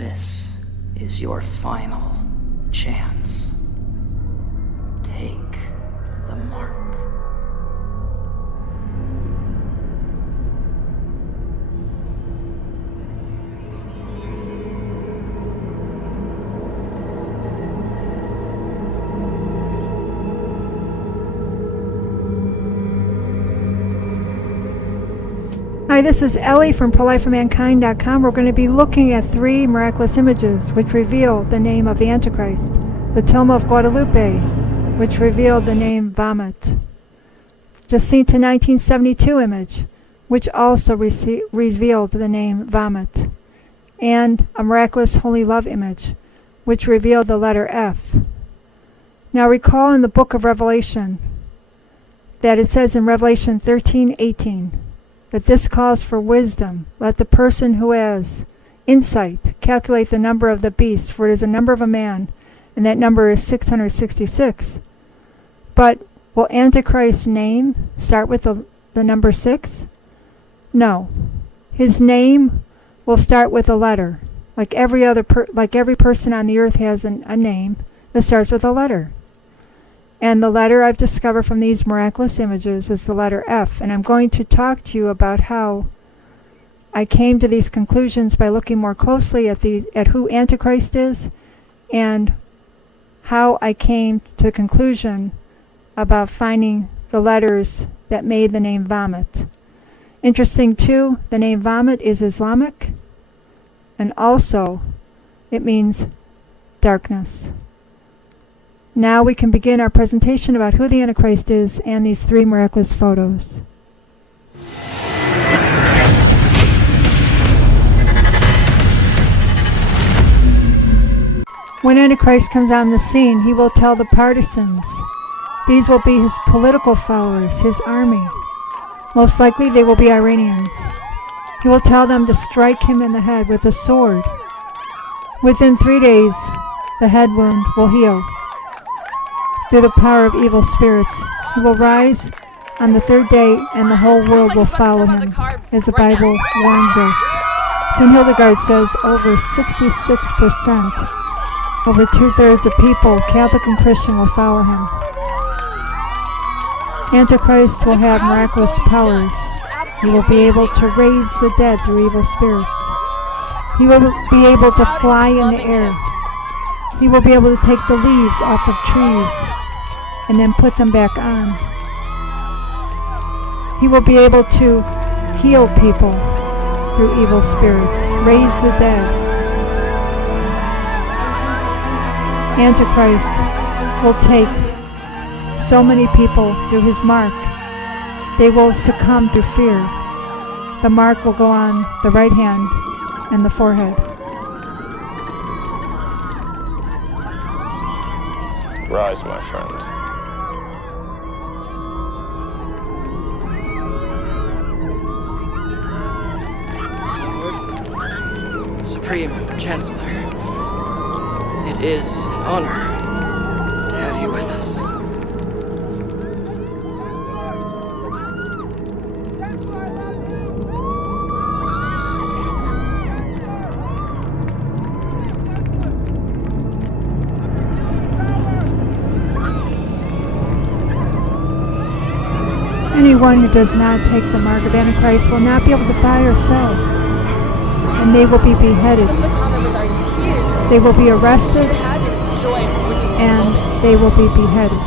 This is your final chance. Take the mark. Hi, this is Ellie from ProLifeForMankind.com. We're going to be looking at 3 miraculous images which reveal the name of the Antichrist. The Tomb of Guadalupe, which revealed the name Vomit. Jacinta 1972 image, which also revealed the name Vomit. And a miraculous Holy Love image, which revealed the letter F. Now recall in the book of Revelation that it says in Revelation 13:18, that this calls for wisdom. Let the person who has insight calculate the number of the beast, for it is a number of a man, and that number is 666. But will Antichrist's name start with the number 6? No. His name will start with a letter. Like every person on the earth has a name that starts with a letter. And the letter I've discovered from these miraculous images is the letter F. And I'm going to talk to you about how I came to these conclusions by looking more closely at who Antichrist is, and how I came to the conclusion about finding the letters that made the name Vomit. Interesting too, the name Vomit is Islamic, and also it means darkness. Now we can begin our presentation about who the Antichrist is and these 3 miraculous photos. When Antichrist comes on the scene, he will tell the partisans. These will be his political followers, his army. Most likely they will be Iranians. He will tell them to strike him in the head with a sword. Within 3 days, the head wound will heal. Through the power of evil spirits, he will rise on the 3rd day, and the whole world will follow him, as the Bible warns us. St. Hildegard says over 66%, over 2/3 of people, Catholic and Christian, will follow him. Antichrist will have miraculous powers. He will be able to raise the dead through evil spirits. He will be able to fly in the air. He will be able to take the leaves off of trees and then put them back on. He will be able to heal people through evil spirits, raise the dead. Antichrist will take so many people through his mark, they will succumb through fear. The mark will go on the right hand and the forehead. Rise, my friend. Supreme Chancellor, it is an honor to have you with us. Anyone who does not take the mark of Antichrist will not be able to buy or sell, and they will be beheaded. They will be arrested, and they will be beheaded.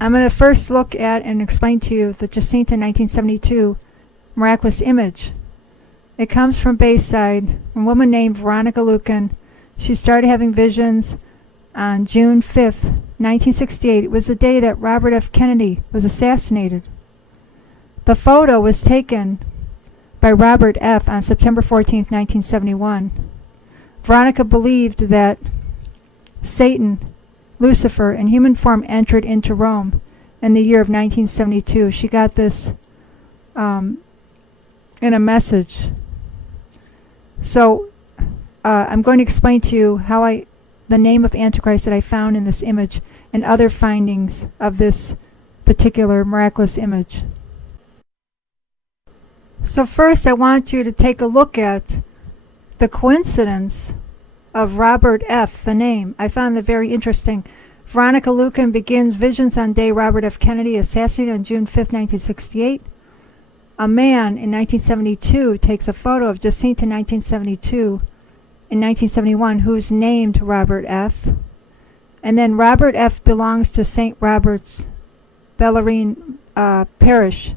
I'm going to first look at and explain to you the Jacinta 1972 miraculous image. It comes from Bayside, a woman named Veronica Lucan. She started having visions on June 5th, 1968. It was the day that Robert F. Kennedy was assassinated. The photo was taken by Robert F. on September 14, 1971. Veronica believed that Satan, Lucifer, in human form entered into Rome in the year of 1972. She got this in a message. So I'm going to explain to you how the name of Antichrist that I found in this image and other findings of this particular miraculous image. So first I want you to take a look at the coincidence of Robert F., the name. I found that very interesting. Veronica Lucan begins visions on day Robert F. Kennedy assassinated on June 5, 1968. A man in 1972 takes a photo of Jacinta in 1972, in 1971, who's named Robert F. And then Robert F. belongs to St. Robert's Bellarine Parish.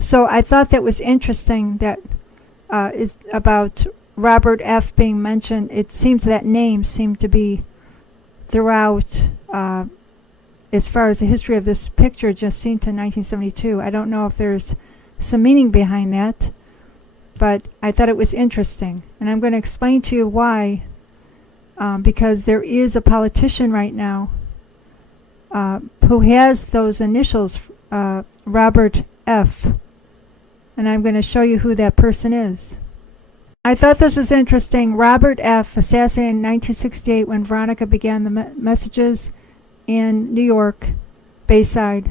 So I thought that was interesting that is about Robert F. being mentioned. It seems that name seemed to be throughout as far as the history of this picture, Jacinta in 1972. I don't know if there's some meaning behind that, but I thought it was interesting. And I'm going to explain to you why, because there is a politician right now who has those initials, Robert F. And I'm going to show you who that person is. I thought this was interesting. Robert F. assassinated in 1968 when Veronica began the messages in New York, Bayside.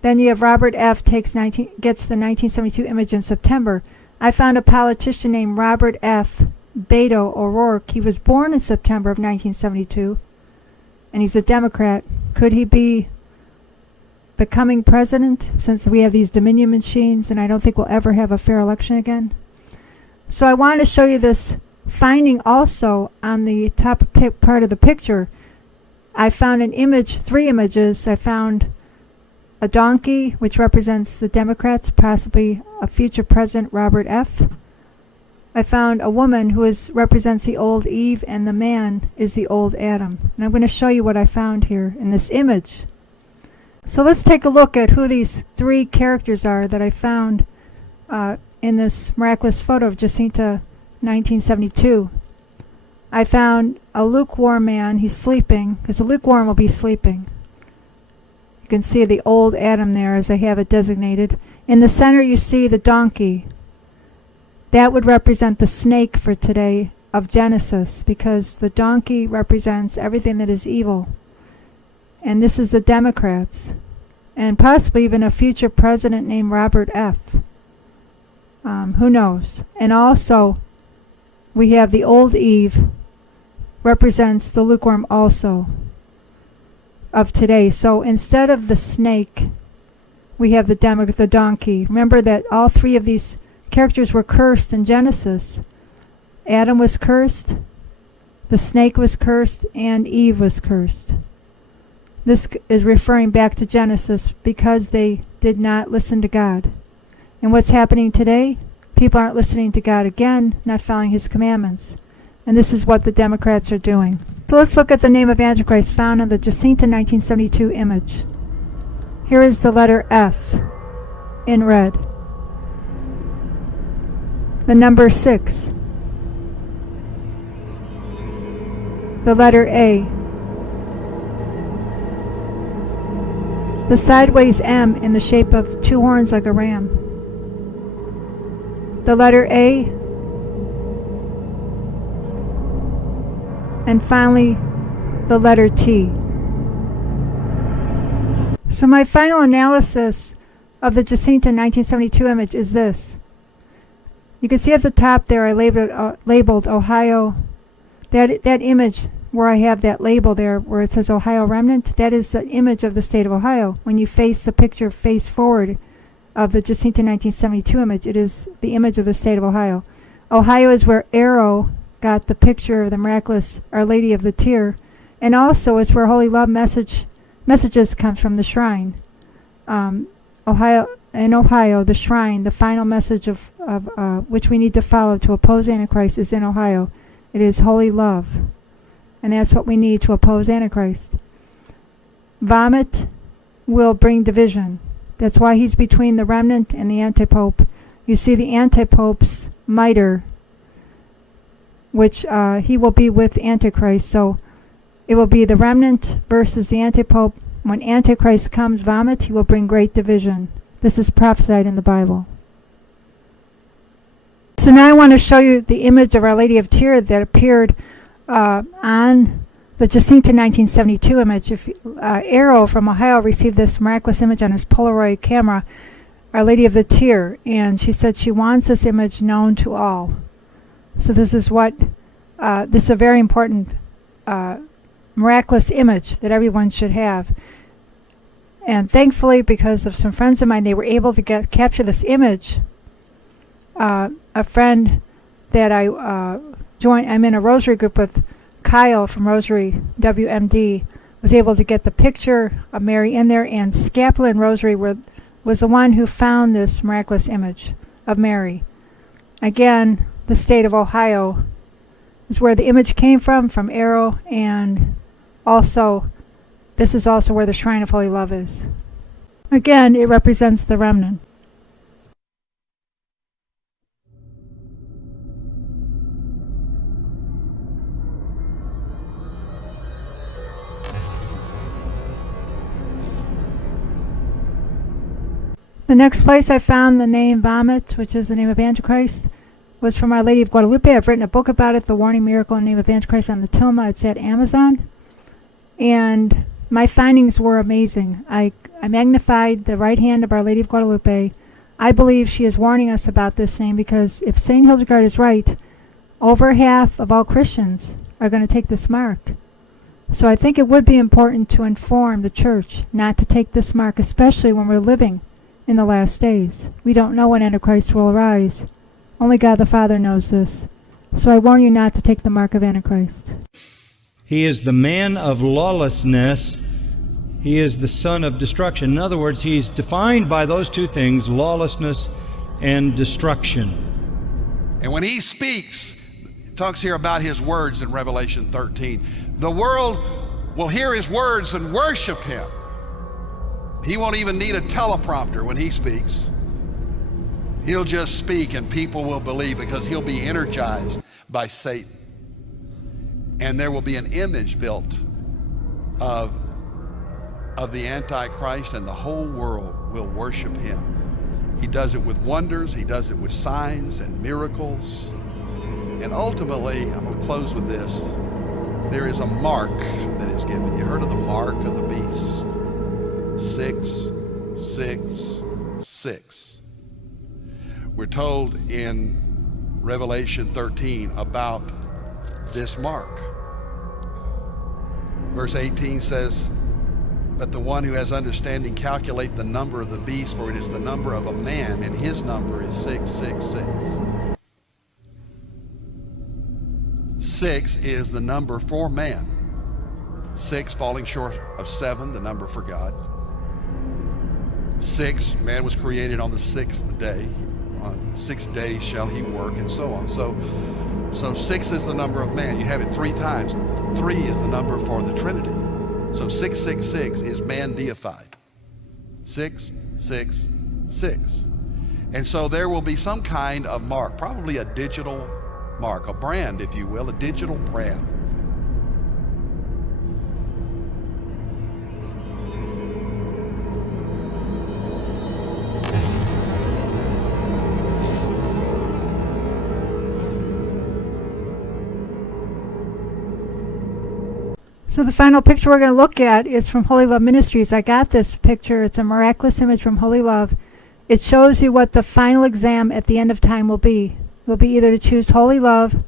Then you have Robert F. gets the 1972 image in September. I found a politician named Robert F. Beto O'Rourke. He was born in September of 1972, and he's a Democrat. Could he be becoming president, since we have these Dominion machines and I don't think we'll ever have a fair election again? So I want to show you this finding also on the top part of the picture. I found an image, 3 images. I found a donkey, which represents the Democrats, possibly a future president, Robert F. I found a woman who represents the old Eve, and the man is the old Adam. And I'm going to show you what I found here in this image. So let's take a look at who these 3 characters are that I found in this miraculous photo of Jacinta 1972. I found a lukewarm man. He's sleeping, because the lukewarm will be sleeping. You can see the old Adam there as I have it designated. In the center you see the donkey. That would represent the snake for today of Genesis, because the donkey represents everything that is evil. And this is the Democrats, and possibly even a future president named Robert F. Who knows? And also, we have the old Eve, represents the lukewarm also of today. So instead of the snake, we have the donkey. Remember that all 3 of these characters were cursed in Genesis. Adam was cursed, the snake was cursed, and Eve was cursed. This is referring back to Genesis because they did not listen to God. And what's happening today? People aren't listening to God again, not following His commandments. And this is what the Democrats are doing. So let's look at the name of Antichrist found on the Jacinta 1972 image. Here is the letter F in red. The number 6. The letter A. The sideways M in the shape of 2 horns like a ram. The letter A. And finally, the letter T. So my final analysis of the Jacinta 1972 image is this. You can see at the top there I labeled Ohio. That image where I have that label there where it says Ohio Remnant, that is the image of the state of Ohio. When you face the picture face forward of the Jacinta 1972 image, it is the image of the state of Ohio. Ohio is where Arrow got the picture of the miraculous Our Lady of the Tear, and also it's where Holy Love messages come from, the shrine. In Ohio, the shrine, the final message of which we need to follow to oppose Antichrist is in Ohio. It is Holy Love. And that's what we need to oppose Antichrist. Vomit will bring division. That's why he's between the remnant and the anti-pope. you see the antipope's mitre, which he will be with Antichrist. So it will be the remnant versus the antipope. When Antichrist comes, vomit, he will bring great division. This is prophesied in the Bible. So now I want to show you the image of Our Lady of Tyre that appeared on the Jacinta 1972 image. If Arrow from Ohio received this miraculous image on his Polaroid camera, Our Lady of the Tyre, and she said she wants this image known to all. So this is this is a very important miraculous image that everyone should have. And thankfully, because of some friends of mine, they were able to capture this image. A friend that I joined, I'm in a rosary group with Kyle from Rosary WMD, was able to get the picture of Mary in there, and Scapular and Rosary was the one who found this miraculous image of Mary. Again, the state of Ohio is where the image came from Arrow, and also this is also where the Shrine of Holy Love is. Again, it represents the remnant. The next place I found the name vomit, which is the name of Antichrist, was from Our Lady of Guadalupe. I've written a book about it, The Warning Miracle in the Name of Antichrist, on the tilma. It's at Amazon. And my findings were amazing. I magnified the right hand of Our Lady of Guadalupe. I believe she is warning us about this name, because if St. Hildegard is right, over half of all Christians are going to take this mark. So I think it would be important to inform the church not to take this mark, especially when we're living in the last days. We don't know when Antichrist will arise. Only God the Father knows this. So I warn you not to take the mark of Antichrist. He is the man of lawlessness. He is the son of destruction. In other words, he's defined by those two things, lawlessness and destruction. And when he speaks, it talks here about his words in Revelation 13. The world will hear his words and worship him. He won't even need a teleprompter when he speaks. He'll just speak and people will believe, because he'll be energized by Satan. And there will be an image built of the Antichrist, and the whole world will worship him. He does it with wonders. He does it with signs and miracles. And ultimately, I'm going to close with this. There is a mark that is given. You heard of the mark of the beast? 666. We're told in Revelation 13 about this mark. Verse 18 says, "Let the one who has understanding calculate the number of the beast, for it is the number of a man, and his number is 666. 6 is the number for man. 6 falling short of 7, the number for God. 6, man was created on the 6th day. On 6 days shall he work, and so on. So 6 is the number of man. You have it 3 times. 3 is the number for the Trinity. So 666 is man deified. 666. And so there will be some kind of mark, probably a digital mark, a brand, if you will, a digital brand. So the final picture we're going to look at is from Holy Love Ministries. I got this picture. It's a miraculous image from Holy Love. It shows you what the final exam at the end of time will be. It will be either to choose Holy Love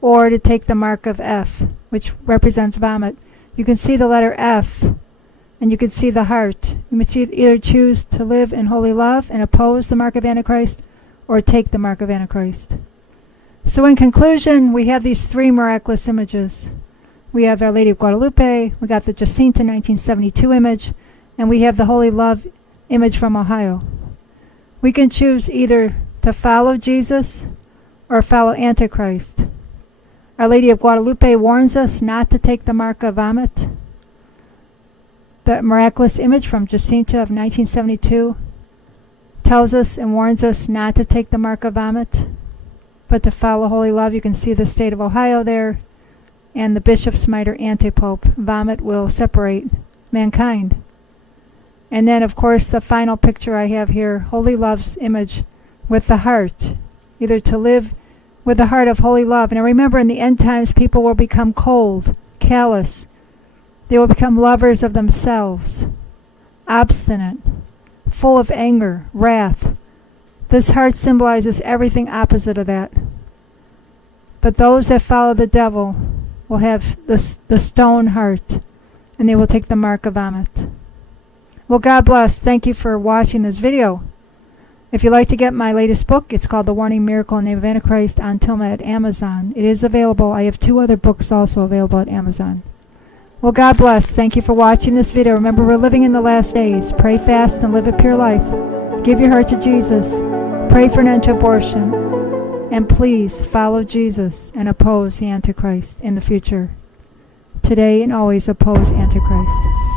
or to take the mark of F, which represents vomit. You can see the letter F, and you can see the heart. You must either choose to live in Holy Love and oppose the mark of Antichrist, or take the mark of Antichrist. So in conclusion, we have these 3 miraculous images. We have Our Lady of Guadalupe, we got the Jacinta 1972 image, and we have the Holy Love image from Ohio. We can choose either to follow Jesus or follow Antichrist. Our Lady of Guadalupe warns us not to take the mark of vomit. The miraculous image from Jacinta of 1972 tells us and warns us not to take the mark of vomit, but to follow holy love. You can see the state of Ohio there, and the bishop's mitre, anti-pope. Vomit will separate mankind. And then, of course, the final picture I have here, holy love's image with the heart, either to live with the heart of holy love. And remember, in the end times, people will become cold, callous. They will become lovers of themselves, obstinate, full of anger, wrath. This heart symbolizes everything opposite of that. But those that follow the devil will have the stone heart, and they will take the mark of vomit. Well, God bless. Thank you for watching this video. If you'd like to get my latest book, it's called The Warning Miracle in the Name of Antichrist on Tilma at Amazon. It is available. I have 2 other books also available at Amazon. Well, God bless. Thank you for watching this video. Remember, we're living in the last days. Pray fast and live a pure life. Give your heart to Jesus. Pray for an end to abortion. And please follow Jesus and oppose the Antichrist in the future. Today and always oppose Antichrist.